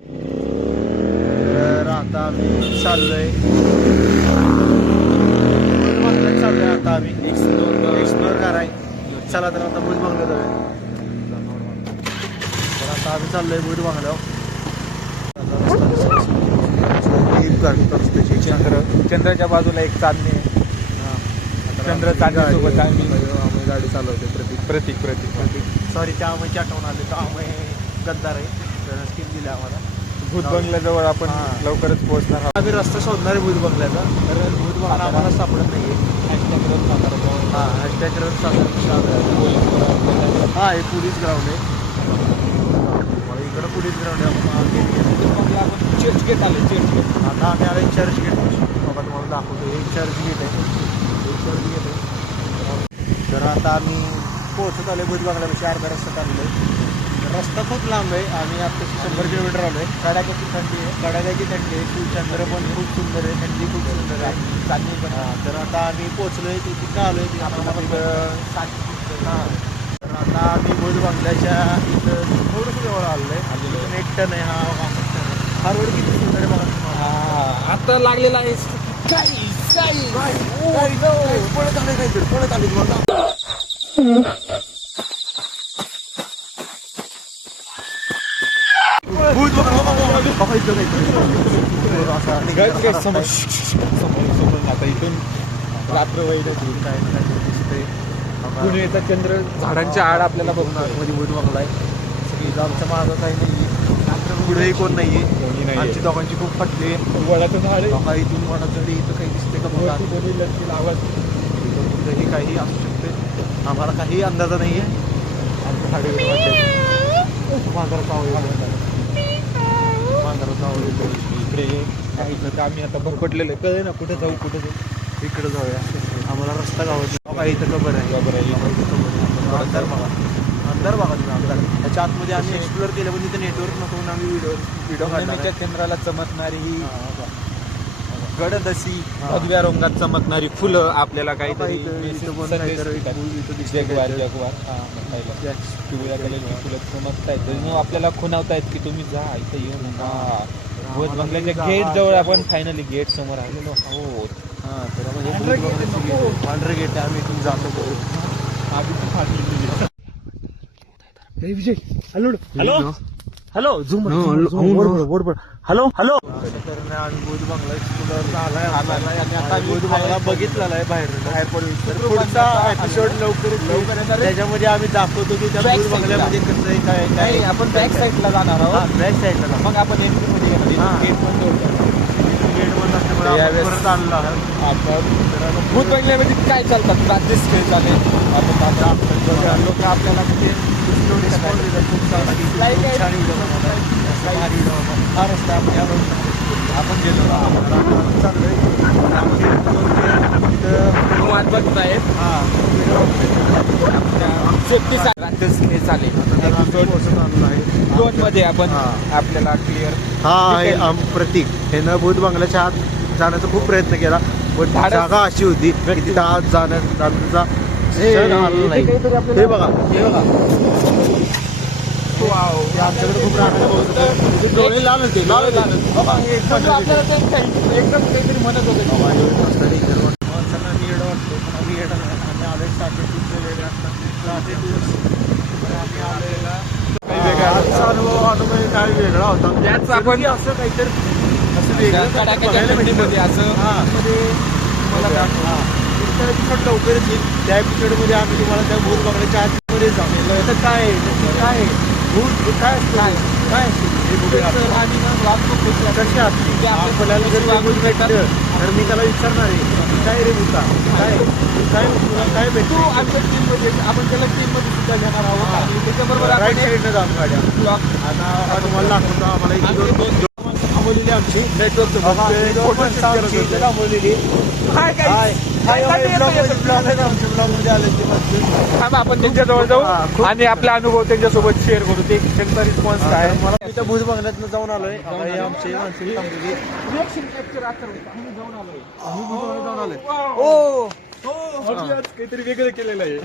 तर आता आम्ही चाललोय आता आम्ही एक्सप्लोर कराय. चला तर आता भूत बंगल्यात जाऊया. तर आता आम्ही चाललोय भूत बंगल्यावर. चंद्राच्या बाजूला एक चांदणी आहे. चंद्र चांदणीसोबत आम्ही गाडी चालवते. प्रतीक सॉरी त्या आम्ही आठवण आले तर आम्ही गद्दार आहे. तर स्किप दिली आम्हाला. भूत बंगल्याजवळ आपण लवकरच पोहोचणार आहोत. आम्ही रस्ता शोधणार आहे भूत बंगल्याचा. तर भूत बंगला आम्हाला सापडत नाहीये. हॅशटॅग रन हा हे पोलीस ग्राउंड आहे. इकडं पोलीस ग्राउंड आहे. आपण चर्च गेट आले. चर्च गेट आता आम्ही आलो चर्च गेट. बाबा तुम्हाला दाखवतो. एक चर्च गेट आहे. तर आता आम्ही पोहोचत आलो भूत बंगल्यापाशी. अर्धा रस्ता चाललो आहे. रस्ता खूप लांब आहे. आम्ही आता 100 किलोमीटर आलो आहे. कडाक्याची थंडी आहे. चंद्र पण खूप सुंदर आहे. थंडी खूप सुंदर आहे. चांदणी पण. तर आता आम्ही पोहोचलोय. तिथे का आलोय ते हां. तर आता आम्ही भूत बंगल्याच्या इथं थोडंसं जवळ आलो आहे. एक टन आहे हा रोड किती सुंदर आहे बघा. आता लागलेला आहे. पळत आले आता इथून रात्र वाईट पुणेचा चंद्र झाडांच्या आड आपल्याला बघणार. मध्ये भूत बंगला आहे. सगळी आमच्या मागं काही नाहीये. पुढेही कोण नाहीये. आमची दोघांची खूप फटली आहे. वडाचं झाड आहे. इथून वडाचडी इथं काही दिसते का बघा. आवाज इथंही काही असू शकते. आम्हाला काही अंदाजा नाहीये. आमच्या इकडे इथं तर आम्ही आता भरकटलेलं आहे. कळे ना कुठे जाऊ. इकडे जाऊया. आम्हाला रस्ता गावत नाही. इथं खबर आहे. अंधार बघा तुम्ही. अंधार त्याच्या आतमध्ये आम्ही एक्सप्लोर केलं पण तिथे नेटवर्क नको म्हणून आम्ही व्हिडिओ पौर्णिमेच्या केंद्राला चमकणारी ही गडदसी भगव्या रंगात चमकणारी फुलं आपल्याला काहीतरी जगवार पिवळ्या कलरची फुलं चमकतायत. आपल्याला खुणावतायत की तुम्ही जा इथं येऊ नका. भूत बंगल्याच्या गेट जवळ आपण फायनली गेट समोर आलेलो आहोत. पांढरे गेट आम्ही इथून जातो. विजय हॅलो झूम हॅलो आम्ही भूत बंगला एक्सप्लोर आलाय आणि आता भूत बंगला बघितलेला आहे बाहेर पडून. तर पुढचा एपिसोड लवकर त्याच्यामध्ये आम्ही दाखवतो की त्या भूत बंगल्यामध्ये कसं आहे काय. आपण बॅक साईडला जाणार आहोत. बॅक साईडला मग आपण एंट्री मध्ये गेट बंद गेट परत आणला आपण भूत बंगल्यामध्ये काय चालतात. प्रादेश खेळ चालेल. लोक आपल्याला हा रस्ता आपण गेलो चाललोय. बघताय सेफ्टी चालेल. 2 मध्ये आपण आपल्याला क्लिअर. हा प्रतीक हे न भूत बंगल्याच्या आत जाण्याचा खूप प्रयत्न केला पण जागा अशी होती की तिथं आत जाण्याचा हे बघा आमच्याकडे खूप डोळे लाल होते. एकदम काहीतरी म्हणत होते. येडं वाटतो पण आम्ही येडा नाही. आम्ही आलोय 7 वेगळे असतात. आजचा अनुभव काय वेगळा होता. त्याच आपण असं काहीतरी असं वेगळं असं मला पुढचा एपिसोड लवकरच येईल. त्या एपिसोडमध्ये आम्ही तुम्हाला त्या भूत बंगल्याच्या आतमध्ये जाऊ. तर काय भूत काय कशा आपल्याला जर भूत भेटलं तर मी त्याला विचारणार आहे काय रे भूता काय भेटतो. आमच्या टीममध्ये आपण त्याला टीममध्ये सुद्धा घेणार आहोत. त्याच्याबरोबर राईट साईडनं जाऊन गाड्या आता तुम्हाला दाखवतो. आम्हाला थांबवलेली आमची नेटवर्क थांबवलेली. आपण त्यांच्याजवळ जाऊ आणि आपला अनुभव त्यांच्यासोबत शेअर करू. ते त्यांचा रिस्पॉन्स काय. मला तिथं भूत बंगल्यातनं जाऊन आलोय. आमची माणसं थांबलेली. जाऊन आलोय. काहीतरी वेगळं केलेलं आहे.